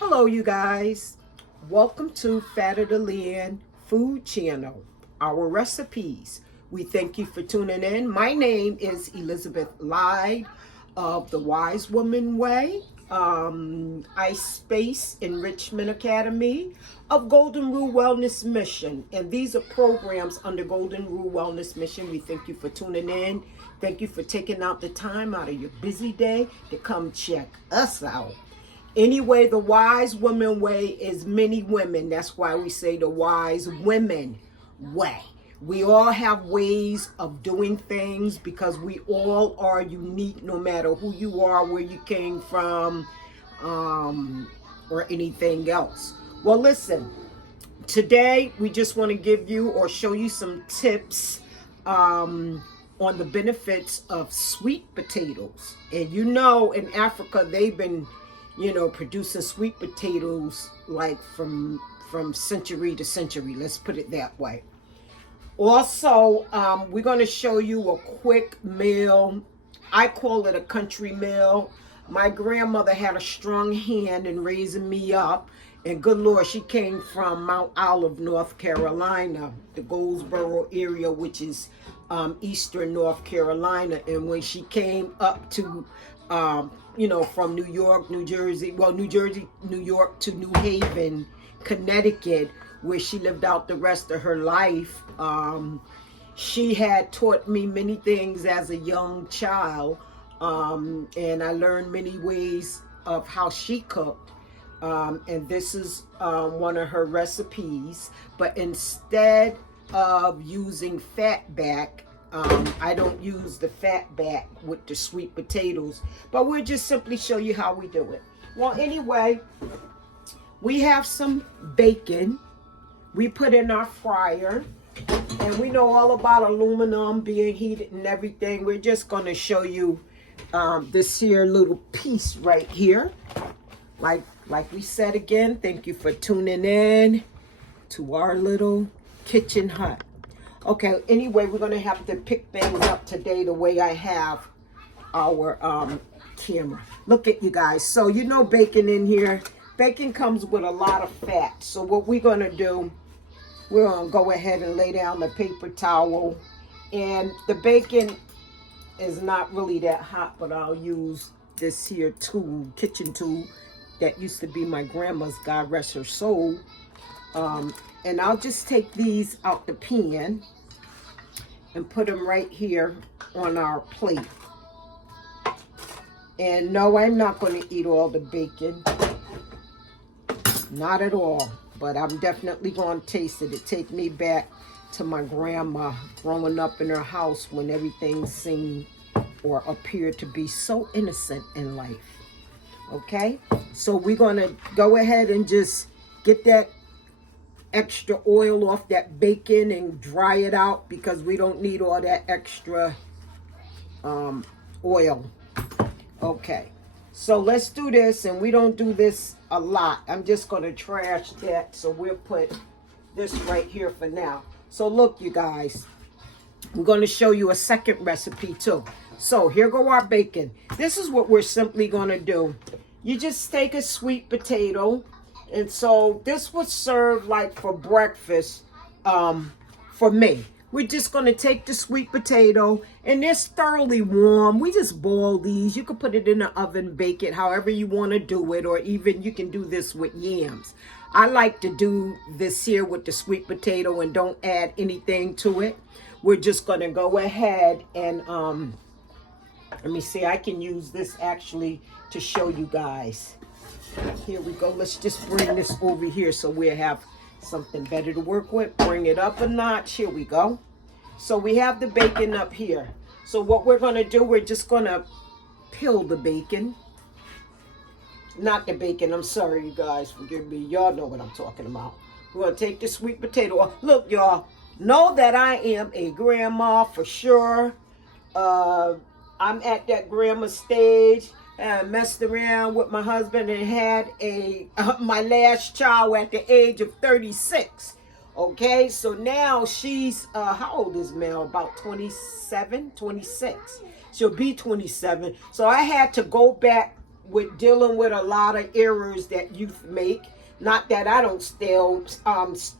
Hello, you guys. Welcome to Fatter the Land Food Channel, our recipes. We thank you for tuning in. My name is Elizabeth Lyde of the Wise Woman Way, Ice Space Enrichment Academy of Golden Rule Wellness Mission. And these are programs under Golden Rule Wellness Mission. We thank you for tuning in. Thank you for taking out the time out of your busy day to come check us out. Anyway, the wise woman way is many women. That's why we say the wise women way. We all have ways of doing things because we all are unique no matter who you are, where you came from, or anything else. Well, listen, today we just want to give you or show you some tips on the benefits of sweet potatoes. And you know, in Africa, they've been producing sweet potatoes like from century to century. Let's put it that way. Also, we're going to show you a quick meal. I call it a country meal. My grandmother had a strong hand in raising me up. And good Lord, she came from Mount Olive, North Carolina, the Goldsboro area, which is eastern North Carolina. And when she came up to from New York, New Jersey, New York to New Haven, Connecticut, where she lived out the rest of her life. She had taught me many things as a young child, and I learned many ways of how she cooked. And this is one of her recipes, but instead of using fatback, I don't use the fatback with the sweet potatoes, but we'll just simply show you how we do it. Well, anyway, we have some bacon we put in our fryer, and we know all about aluminum being heated and everything. We're just going to show you this here little piece right here. Like we said again, thank you for tuning in to our little kitchen hut. Okay, anyway, we're going to have to pick things up today the way I have our camera. Look at you guys. So you know bacon in here. Bacon comes with a lot of fat. So what we're going to do, we're going to go ahead and lay down the paper towel. And the bacon is not really that hot, but I'll use this here tool, kitchen tool, that used to be my grandma's, God rest her soul. And I'll just take these out the pan and put them right here on our plate. And no, I'm not going to eat all the bacon. Not at all. But I'm definitely going to taste it. It take me back to my grandma growing up in her house when everything seemed or appeared to be so innocent in life. Okay? So we're going to go ahead and just get that extra oil off that bacon and dry it out because we don't need all that extra oil. Okay, so let's do this, and we don't do this a lot. I'm just going to trash that, so we'll put this right here for now. So look, you guys, we're going to show you a second recipe too. So here go our bacon. This is what we're simply going to do. You just take a sweet potato. And so this was served like for breakfast for me. We're just going to take the sweet potato, and it's thoroughly warm. We just boil these. You can put it in the oven, bake it however you want to do it, or even you can do this with yams. I like to do this here with the sweet potato and don't add anything to it. We're just going to go ahead and let me see. I can use this actually to show you guys. Here we go. Let's just bring this over here so we'll have something better to work with. Bring it up a notch. Here we go. So we have the bacon up here. So what we're going to do, we're just going to peel the bacon. Not the bacon. I'm sorry, you guys. Forgive me. Y'all know what I'm talking about. We're going to take the sweet potato. Look, y'all. Know that I am a grandma for sure. I'm at that grandma stage. I messed around with my husband and had my last child at the age of 36. Okay, so now she's, how old is Mel? About 27, 26. She'll be 27. So I had to go back with dealing with a lot of errors that youth make. Not that I don't still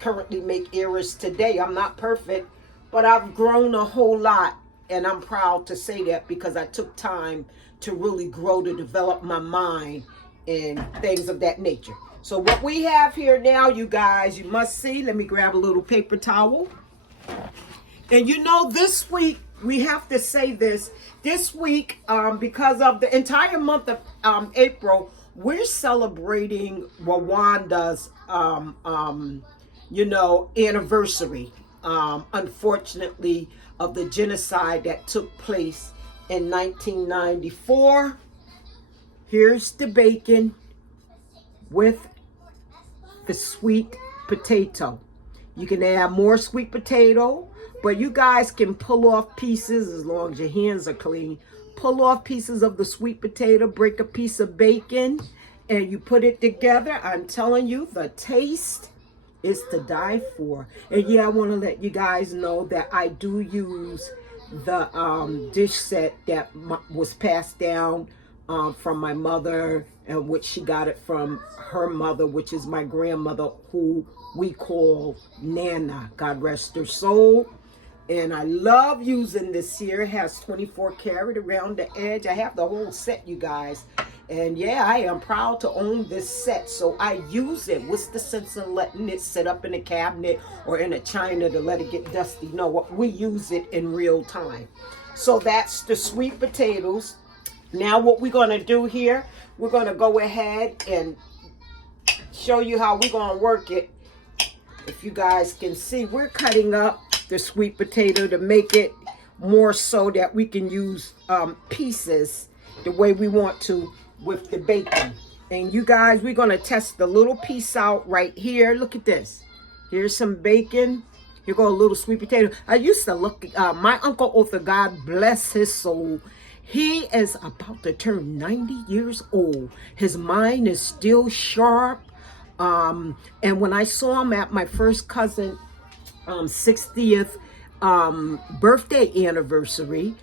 currently make errors today. I'm not perfect, but I've grown a whole lot, and I'm proud to say that because I took time to really grow, to develop my mind and things of that nature. So what we have here now, you guys, you must see. Let me grab a little paper towel. And you know, this week, we have to say this. This week, because of the entire month of April, we're celebrating Rwanda's, anniversary, unfortunately, of the genocide that took place in 1994. Here's the bacon with the sweet potato. You can add more sweet potato, but you guys can pull off pieces as long as your hands are clean. Pull off pieces of the sweet potato, break a piece of bacon, and you put it together. I'm telling you, the taste is to die for. And yeah, I want to let you guys know that I do use the dish set that was passed down from my mother, and which she got it from her mother, which is my grandmother, who we call Nana. God rest her soul. And I love using this here. It has 24 karat around the edge. I have the whole set, you guys. And yeah, I am proud to own this set. So I use it. What's the sense of letting it sit up in a cabinet or in a china to let it get dusty? No, we use it in real time. So that's the sweet potatoes. Now what we're going to do here, we're going to go ahead and show you how we're going to work it. If you guys can see, we're cutting up the sweet potato to make it more so that we can use pieces the way we want to with the bacon. And you guys, we're going to test the little piece out right here. Look at this. Here's some bacon. Here go a little sweet potato. I used to look, my Uncle Otha, God bless his soul, he is about to turn 90 years old. His mind is still sharp. And when I saw him at my first cousin 60th birthday anniversary,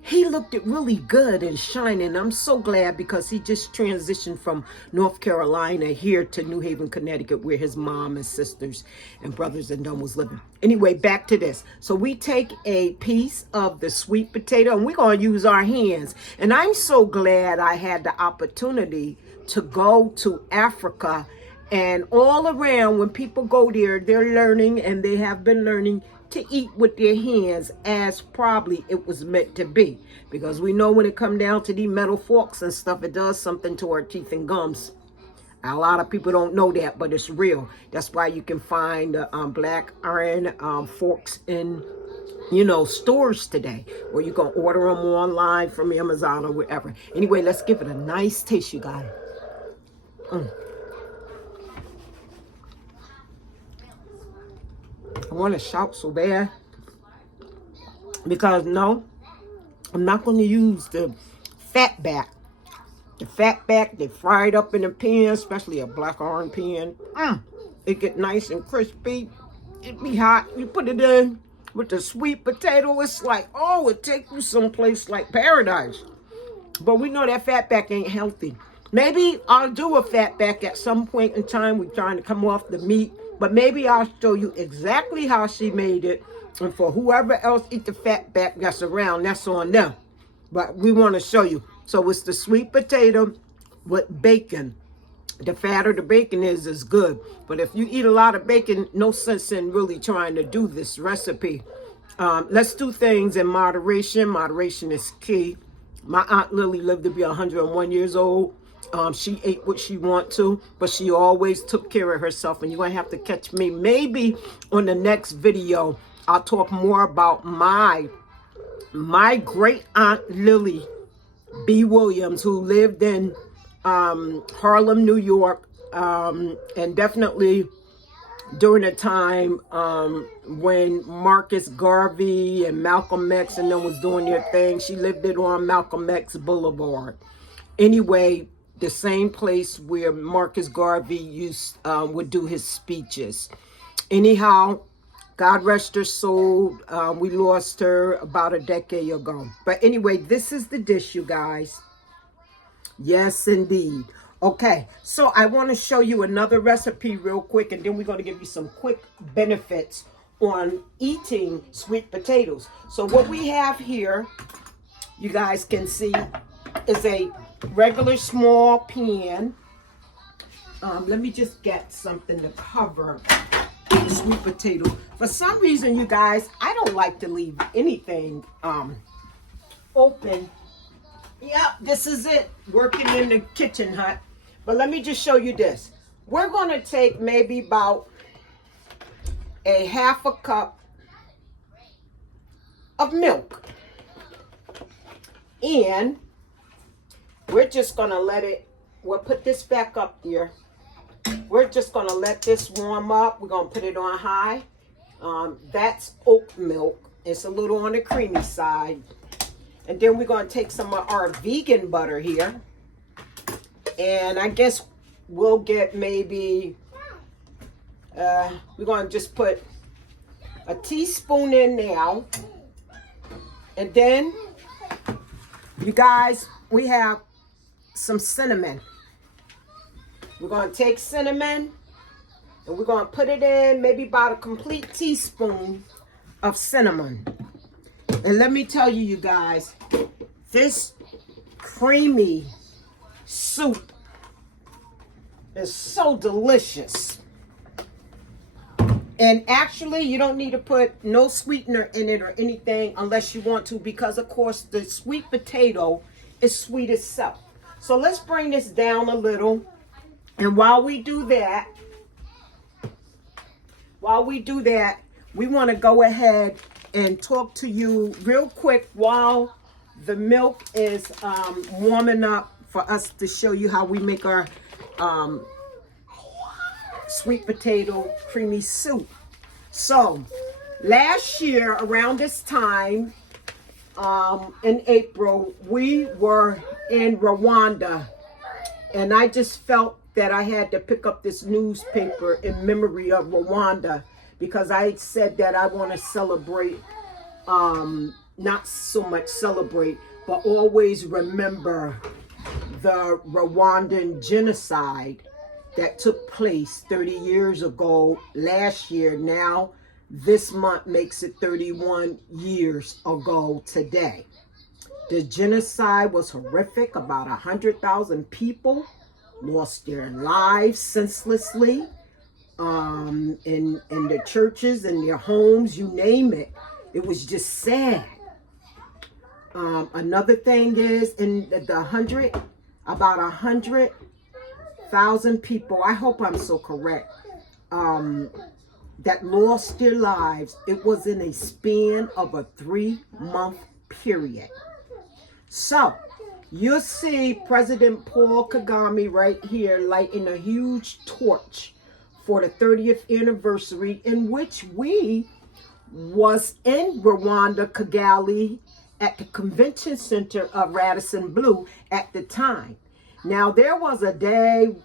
he looked really good and shining. I'm so glad because he just transitioned from North Carolina here to New Haven, Connecticut, where his mom and sisters and brothers and them was living. Anyway, back to this. So we take a piece of the sweet potato and we're going to use our hands. And I'm so glad I had the opportunity to go to Africa. And all around, when people go there, they're learning, and they have been learning to eat with their hands as probably it was meant to be. Because we know when it comes down to these metal forks and stuff, it does something to our teeth and gums. A lot of people don't know that, but it's real. That's why you can find black iron forks in, stores today. Or you can order them online from Amazon or wherever. Anyway, let's give it a nice taste, you guys. I want to shout so bad because no, I'm not going to use the fat back. The fat back, they fry it up in a pan, especially a black iron pan. It get nice and crispy. It be hot. You put it in with the sweet potato. It's like, oh, it take you someplace like paradise. But we know that fat back ain't healthy. Maybe I'll do a fat back at some point in time. We're trying to come off the meat. But maybe I'll show you exactly how she made it. And for whoever else eat the fat back that's around, that's on them. But we want to show you. So it's the sweet potato with bacon. The fatter the bacon is good. But if you eat a lot of bacon, no sense in really trying to do this recipe. Let's do things in moderation. Moderation is key. My Aunt Lily lived to be 101 years old. She ate what she want to, but she always took care of herself. And you're going to have to catch me maybe on the next video. I'll talk more about my great Aunt Lily B. Williams, who lived in Harlem, New York, and definitely during the time when Marcus Garvey and Malcolm X and them was doing their thing. She lived it on Malcolm X Boulevard. Anyway, the same place where Marcus Garvey would do his speeches. Anyhow, God rest her soul. We lost her about a decade ago. But anyway, this is the dish, you guys. Yes, indeed. Okay, so I want to show you another recipe real quick, and then we're going to give you some quick benefits on eating sweet potatoes. So what we have here, you guys can see, is a regular small pan. Let me just get something to cover the sweet potato. For some reason, you guys, I don't like to leave anything open. Yep, this is it, working in the kitchen hut. But let me just show you this. We're going to take maybe about a half a cup of milk. And we're just going to let it, we'll put this back up here. We're just going to let this warm up. We're going to put it on high. That's oat milk. It's a little on the creamy side. And then we're going to take some of our vegan butter here. And I guess we'll get maybe, we're going to just put a teaspoon in now. And then, you guys, we have some cinnamon. We're going to take cinnamon and we're going to put it in, maybe about a complete teaspoon of cinnamon. And let me tell you, you guys, this creamy soup is so delicious. And actually, you don't need to put no sweetener in it or anything unless you want to, because of course the sweet potato is sweet itself. So let's bring this down a little. And while we do that, we want to go ahead and talk to you real quick while the milk is warming up, for us to show you how we make our sweet potato creamy soup. So last year around this time, in April, we were in Rwanda, and I just felt that I had to pick up this newspaper in memory of Rwanda, because I said that I want to celebrate, not so much celebrate, but always remember the Rwandan genocide that took place 30 years ago last year. Now, this month makes it 31 years ago today. The genocide was horrific. About 100,000 people lost their lives senselessly in the churches, in their homes, you name it. It was just sad. Another thing is, in about 100,000 people, I hope I'm so correct, that lost their lives. It was in a span of a 3-month period. So you'll see President Paul Kagame right here lighting a huge torch for the 30th anniversary, in which we was in Rwanda, Kigali, at the convention center of Radisson Blu at the time. Now, there was a day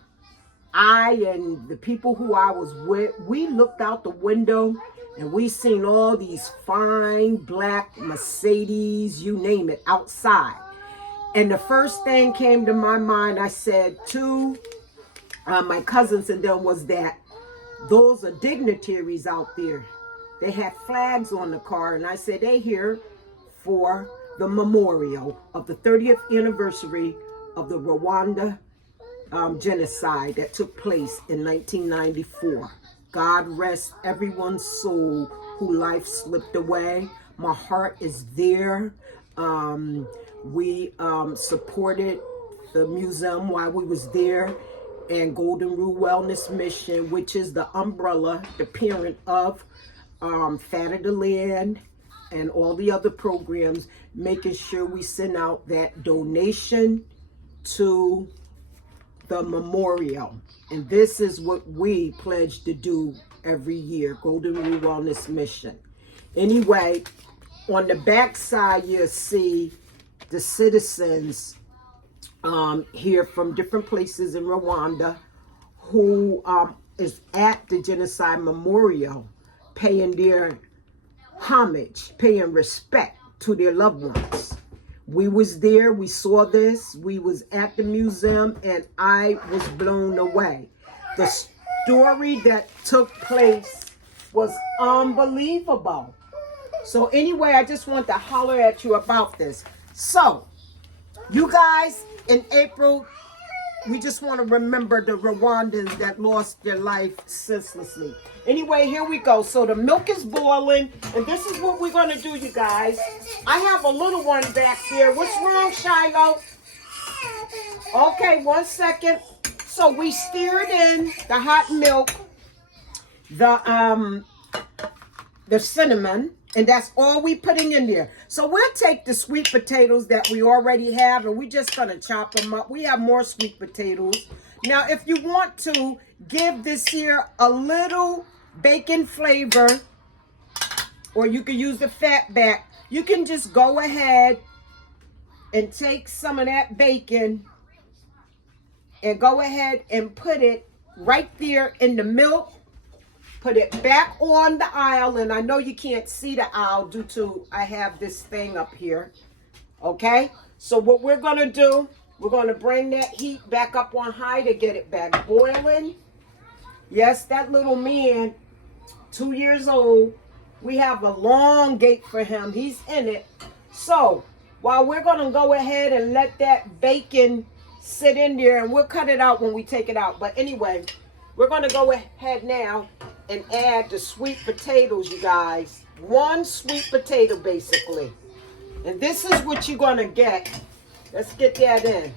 I and the people who I was with, we looked out the window and we seen all these fine black Mercedes, you name it, outside. And the first thing came to my mind, I said to my cousins and them, was that those are dignitaries out there. They had flags on the car, and I said, they here for the memorial of the 30th anniversary of the Rwanda genocide that took place in 1994. God rest everyone's soul who life slipped away. My heart is there. We supported the museum while we was there, and Golden Rule Wellness Mission, which is the umbrella, the parent of Fat of the Land and all the other programs, making sure we send out that donation to the memorial. And this is what we pledge to do every year, Golden Rule Wellness Mission. Anyway, on the back side, you'll see the citizens here from different places in Rwanda who is at the Genocide Memorial, paying their homage, paying respect to their loved ones. We was there, we saw this, we was at the museum, and I was blown away. The story that took place was unbelievable. So anyway, I just want to holler at you about this. So, you guys, in April, we just want to remember the Rwandans that lost their life senselessly. Anyway, here we go. So the milk is boiling, and this is what we're going to do, you guys. I have a little one back there. What's wrong, Shiloh? Okay, 1 second. So we stirred in the hot milk, the cinnamon, and that's all we putting in there. So we'll take the sweet potatoes that we already have, and we're just going to chop them up. We have more sweet potatoes. Now, if you want to give this here a little bacon flavor, or you can use the fat back, you can just go ahead and take some of that bacon and go ahead and put it right there in the milk. Put it back on the aisle, and I know you can't see the aisle due to I have this thing up here. Okay, so what we're going to do, we're going to bring that heat back up on high to get it back boiling. Yes, that little man, 2 years old, we have a long gait for him. He's in it. So while we're going to go ahead and let that bacon sit in there, and we'll cut it out when we take it out. But anyway, we're going to go ahead now and add the sweet potatoes, you guys. 1 sweet potato, basically. And this is what you're going to get. Let's get that in.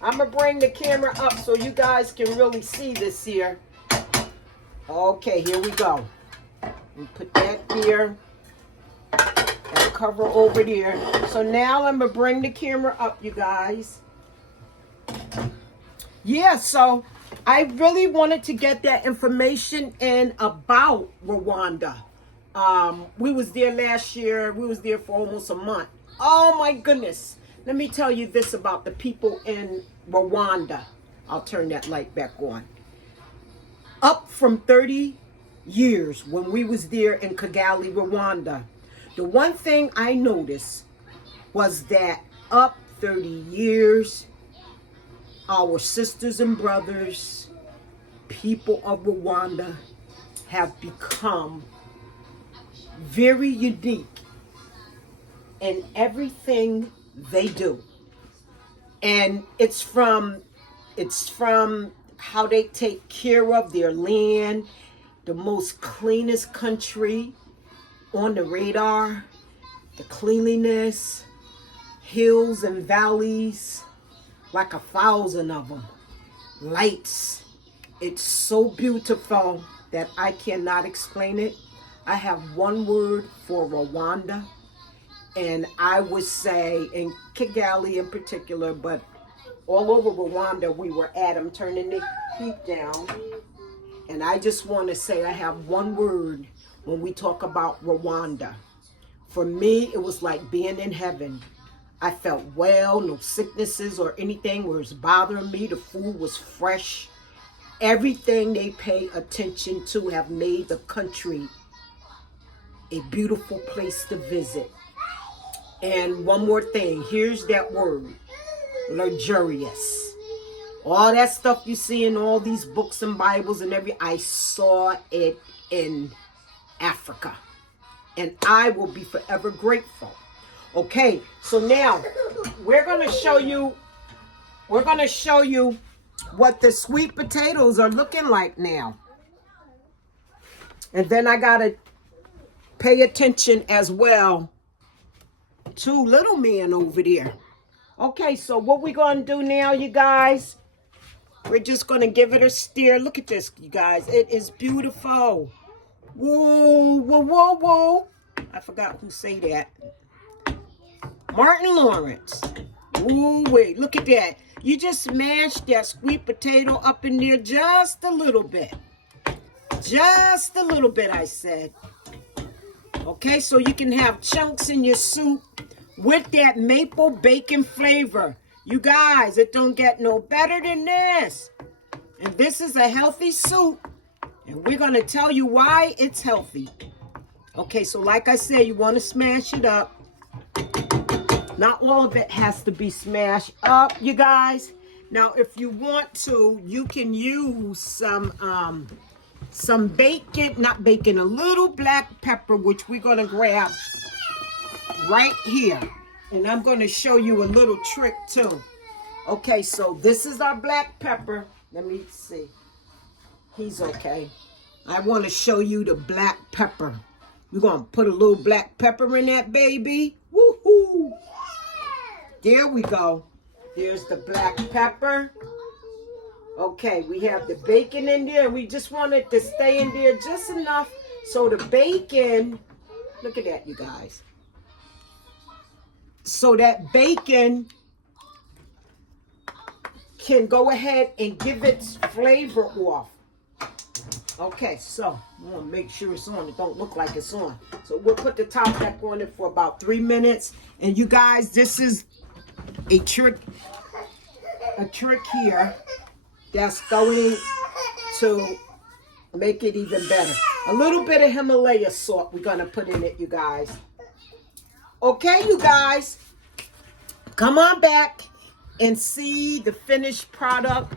I'm going to bring the camera up so you guys can really see this here. Okay, here we go. We put that there. That cover over there. So now I'm going to bring the camera up, you guys. Yeah, so I really wanted to get that information in about Rwanda. We was there last year. We was there for almost a month. Oh my goodness. Let me tell you this about the people in Rwanda. I'll turn that light back on. Up from 30 years when we was there in Kigali, Rwanda, the one thing I noticed was that up 30 years, our sisters and brothers, people of Rwanda, have become very unique in everything they do. And it's from how they take care of their land, the most cleanest country on the radar, the cleanliness, hills and valleys, like 1,000 of them. Lights. It's so beautiful that I cannot explain it. I have one word for Rwanda, and I would say in Kigali in particular, but all over Rwanda we were at. I'm turning the heat down, and I just want to say I have one word when we talk about Rwanda. For me, it was like being in heaven. I felt well, no sicknesses or anything was bothering me. The food was fresh. Everything they pay attention to have made the country a beautiful place to visit. And one more thing, here's that word, luxurious. All that stuff you see in all these books and Bibles and I saw it in Africa. And I will be forever grateful. Okay, so now we're going to show you what the sweet potatoes are looking like now. And then I got to pay attention as well to little man over there. Okay, so what we're going to do now, you guys, we're just going to give it a stir. Look at this, you guys. It is beautiful. Whoa, whoa, whoa, whoa. I forgot who say that. Martin Lawrence. Ooh, wait, look at that. You just mashed that sweet potato up in there just a little bit. Just a little bit, I said. Okay, so you can have chunks in your soup with that maple bacon flavor. You guys, it don't get no better than this. And this is a healthy soup. And we're going to tell you why it's healthy. Okay, so like I said, you want to smash it up. Not all of it has to be smashed up, you guys. Now, if you want to, you can use some bacon, not bacon, a little black pepper, which we're going to grab right here. And I'm going to show you a little trick too. Okay, so this is our black pepper. Let me see. He's okay. I want to show you the black pepper. We're going to put a little black pepper in that baby. Woohoo! There we go. There's the black pepper. Okay, we have the bacon in there. We just want it to stay in there just enough so the bacon, look at that, you guys. So that bacon can go ahead and give its flavor off. Okay, so I want to make sure it's on. It don't look like it's on. So we'll put the top back on it for about 3 minutes. And you guys, this is a trick here that's going to make it even better. A little bit of Himalaya salt we're going to put in it, you guys. Okay, you guys, come on back and see the finished product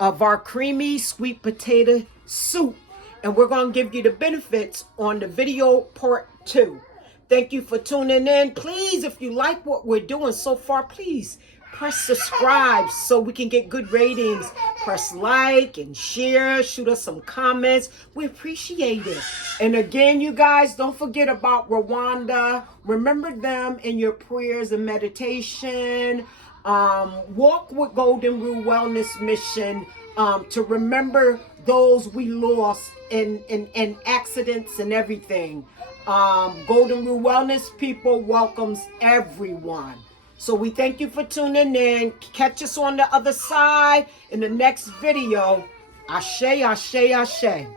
of our creamy sweet potato soup. And we're going to give you the benefits on the video part 2. Thank you for tuning in. Please, if you like what we're doing so far, please press subscribe so we can get good ratings. Press like and share. Shoot us some comments. We appreciate it. And again, you guys, don't forget about Rwanda. Remember them in your prayers and meditation. Walk with Golden Rule Wellness Mission to remember those we lost in accidents and everything. Golden Rule Wellness people welcomes everyone. So we thank you for tuning in. Catch us on the other side in the next video. Ashe, ashe, ashe.